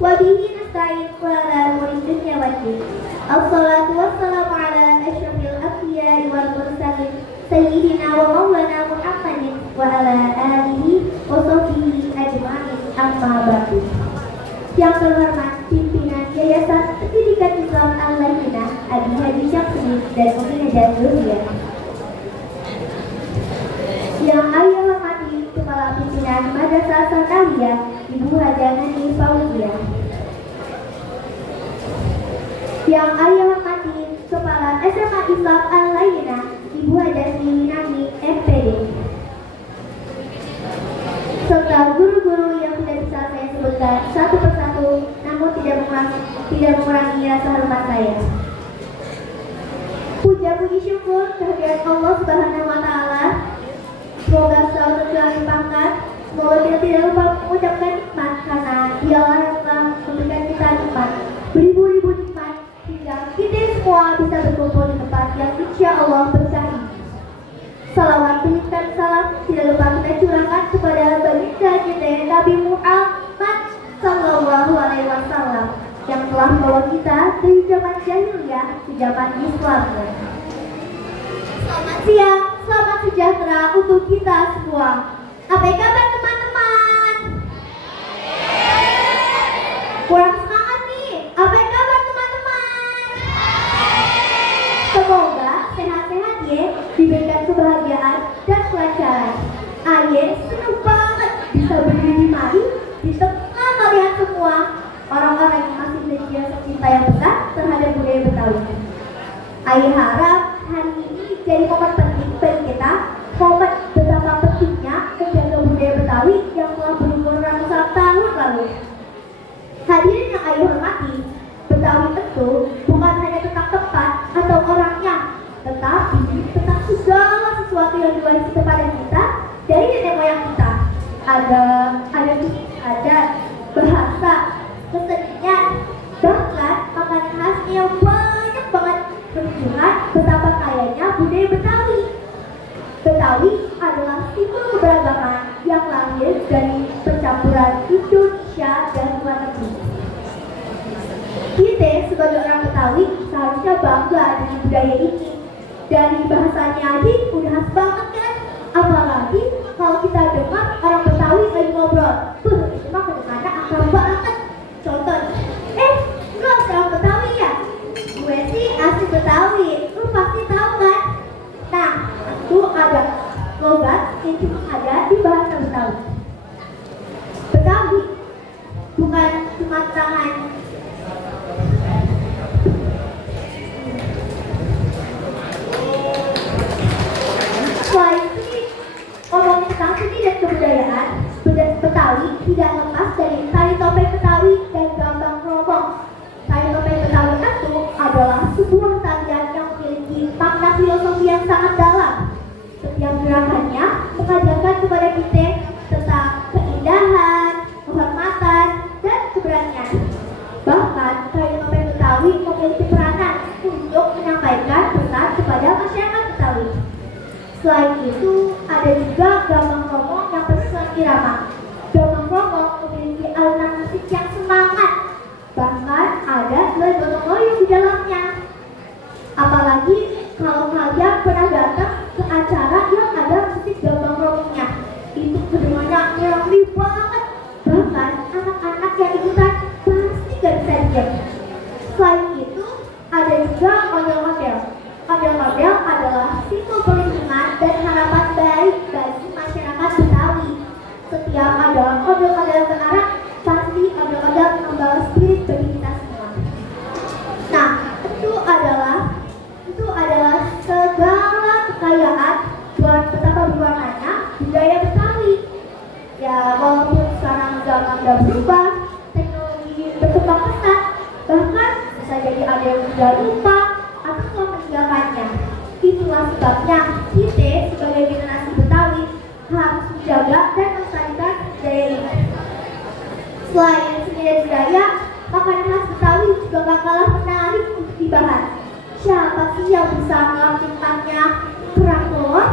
وبه نستعين وعلى أمور الدنيا والدين. الصلاة والسلام على أشرف الأنبياء والمرسلين سيدنا ومولانا محمد وعلى آله وصحبه أجمعين. Amma ba'du. Yang terhormat pimpinan Yayasan Pendidikan Islam Al-Lainah Abi Haji Syamsi dan Umi Hajar Nuriyah. Yang saya hormati Kepala Pimpinan Madrasah Sanawiyah Ibu Hajar Nani Fauzia. Yang saya hormati Kepala SMA Islam Al-Lainah Ibu Hajar Nani MPD. Serta guru-guru yang tidak bisa saya sebutkan satu persatu, namun tidak mengurangi rasa hormat saya. Puja puji syukur kehadirat Allah Subhanahu wa Ta'ala. Semoga selalu tercurah di pangkat. Semoga kita tidak lupa mengucapkan nikmat, karena Dialah yang telah memberikan kita nikmat, beribu-ribu nikmat, hingga kita semua bisa berkumpul di tempat yang insya Allah berkah. Salawat dan salam tidak lupa kita curahkan kepada baginda kita Nabi Muhammad Sallallahu Alaihi Wasallam yang telah membawa kita dari zaman jahiliyah ke zaman Islam. Selamat siang, selamat sejahtera untuk kita semua. Apa kabar teman-teman? Kurang semangat nih. Apa kabar teman-teman? Semoga sehat-sehat ya, diberikan kebahagiaan dan kelancaran. Aye senang banget bisa berdiri di mari di tengah kalian semua, orang-orang yang masih memiliki rasa cinta yang besar terhadap budaya Betawi. Aye harap hari ini jadi momen penting bagi kita, momen betapa pentingnya menjaga budaya Betawi yang telah berumur ratusan tahun lalu. Hadirin yang Aye hormati, Betawi tentu bukan hanya tentang tempat atau orangnya, tetapi tentang segala sesuatu yang diwariskan kepada kita dari nenek moyang kita. Ada bahasa, kesenian, bahkan makanan khasnya yang banyak banget, menunjukkan betapa kayanya budaya Betawi. Betawi adalah simbol keberagaman yang lahir dari percampuran Indonesia dan luar negeri. Kita sebagai orang Betawi seharusnya bangga dengan budaya ini. Dari bahasanya aja udah khas banget kan? Apalagi kalau kita dengar orang Betawi lagi ngobrol, itu mah kedengarannya akrab banget. Contoh, lu asli orang Betawi ya? Gue sih asli Betawi, lu pasti tahu kan? Nah, itu ada logat yang cuma ada di bahasa Betawi. Betawi bukan cuma tangan. Ngomongin tentang seni dan kebudayaan, Betawi tidak lepas dari tari topeng Betawi dan gambang kromong. Tari topeng Betawi itu adalah sebuah tarian yang memiliki makna filosofi yang sangat dalam. Setiap gerakannya mengajarkan kepada kita tentang keindahan, kehormatan, dan keberanian. Bahkan tari topeng Betawi memiliki peranan untuk menyampaikan pesan kepada masyarakat Betawi. Selain itu, ada juga gambang kromong yang bersusun irama. Gambang kromong memiliki alunan musik yang semangat. Bahkan ada dua gotong royong di dalamnya. Apalagi kalau kalian pernah datang ke acara yang ada musik gambang kromongnya, itu kedengarannya nyerambi banget. Bahkan anak-anak yang ikutan pasti gak bisa diam. Selain itu, ada juga ondel-ondel. Ondel-ondel adalah simbol perlindungan dan harapan baik bagi masyarakat Betawi. Setiap ada ondel-ondel ke arah, pasti ondel-ondel membawa spirit bagi kita semua. Nah, itu adalah segala kekayaan buat betapa berwarnanya budaya Betawi. Ya, walaupun sekarang zaman udah berubah, teknologi berkembang pesat, bahkan bisa jadi ada yang sudah lupa atau telah meninggalkannya. Itulah sebabnya kita sebagai generasi Betawi harus menjaga dan melestarikan budaya ini. Selain seni dan budaya, makanan khas Betawi juga gak kalah menarik untuk dibahas. Siapa sih yang bisa melakukannya? Kerak telur,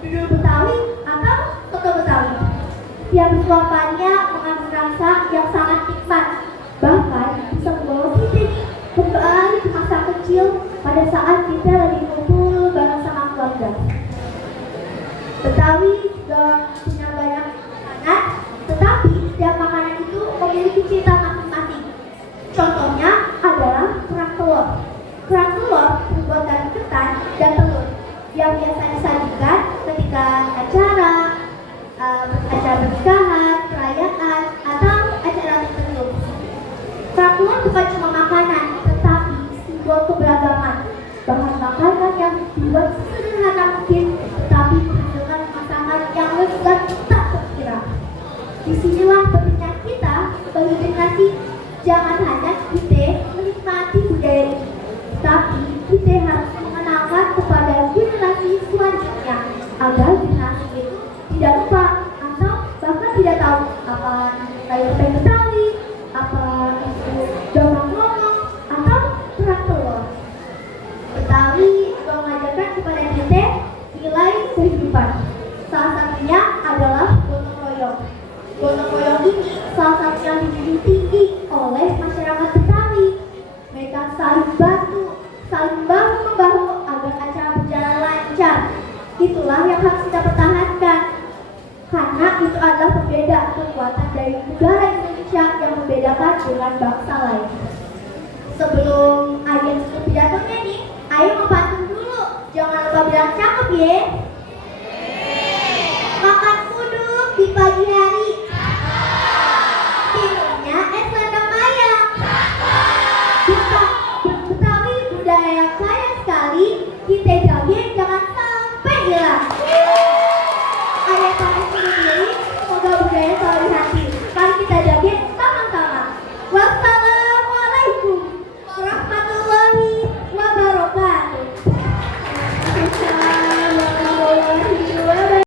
dodol Betawi, atau soto Betawi? Tiap suapannya mengandung rasa yang sangat nikmat. Bahkan memiliki cerita masing-masing. Contohnya adalah kerak telur. Kerak telur terbuat dari ketan dan telur yang biasa disajikan ketika acara pernikahan, perayaan, atau acara tertentu. Kerak telur bukan cuma makanan, tetapi simbol keberagaman. Bahan makanan yang dibuat sederhana mungkin, tetapi menghasilkan masakan yang lezat tak terkira. Disinilah pentingnya kita sebagai generasi, jangan hanya kita menikmati budaya ini, tapi kita harus mengenalkan kepada generasi selanjutnya agar generasi itu tidak lupa atau bahkan tidak tahu apa tari topeng Betawi, apa itu gambang kromong atau kerak telur. Betawi juga mengajarkan kepada kita nilai kehidupan. Salah satunya adalah gotong royong. Gotong royong ini salah satu yang dijunjung tinggi oleh masyarakat Betawi. Mereka saling bantu, saling bahu-membahu agar acara berjalan lancar. Itulah yang harus kita pertahankan, karena itu adalah pembeda kekuatan dari negara Indonesia yang membedakan dengan bangsa lain. Sebelum Ayah tutup pidatonya nih, Ayah mau pantun dulu. Jangan lupa bilang cakep ya. Makan uduk di pagi hari, minumnya es lendang mayang. Betawi budaya yang kaya sekali, kita jaga